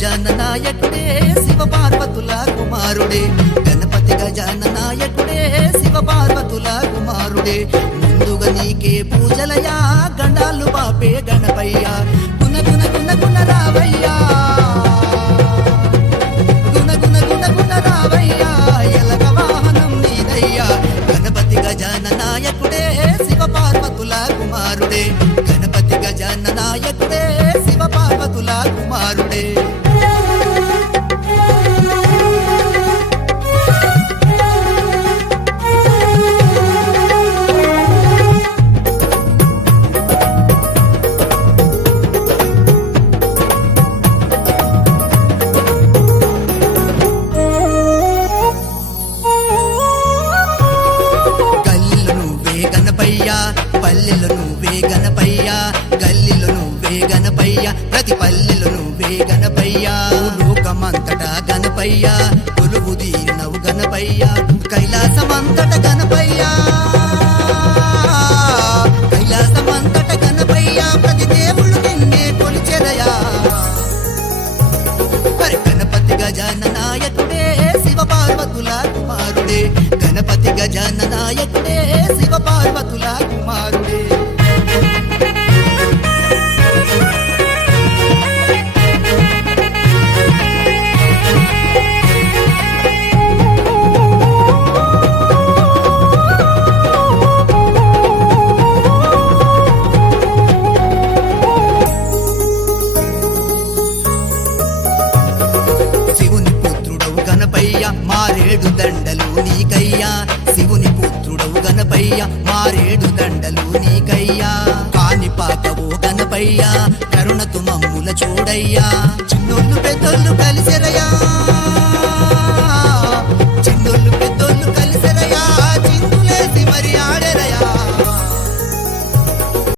గజాననాయకుడే శివ పార్వతుల కుమారుడే గణపతి గజాననాయకుడే శివ పార్వతుల కుమారుడే ముందుగా నీకే పూజలయా గండాలు బాపే గణపయ్యా గుణ గుణ గుణ గుణ రావయ్యా గుణ గుణ గుణ గుణ రావయ్యా ఎలక వాహనం నీదయ్యా గణపతి గజాననాయకుడే శివ పార్వతుల కుమారుడే గణపతి గజాననాయకుడే శివ పార్వతుల కుమారుడే పల్లెలు నువ్వే గణపయ్యా గల్లీలు నువ్వే గణపయ్యా ప్రతి పల్లెలు నువ్వే గణపయ్యా లోకమంతటా గణపయ్యా కొలువు తీరినవు గణపయ్యా కైలాసమంతట గణపయ్యా కైలాసమంతట గణపయ్యా ప్రతి దేవుళ్ళు నిన్నే కొలిచెరయా గణపతి గజాననాయకుడే శివ పార్వతుల కుమారుడే గణపతి గజాననాయకుడే శివ పార్వతుల కుమారుడే మారేడు దండలు నీకయ్యా శివుని పుత్రుడవు గణపయ్యా మారేడు దండలు నీకయ్యా కాణిపాకవో గణపయ్యా కరుణతు మమ్ముల చూడయ్యా చిన్నోళ్ళు పెద్దోళ్ళు కలిసెరయ్యా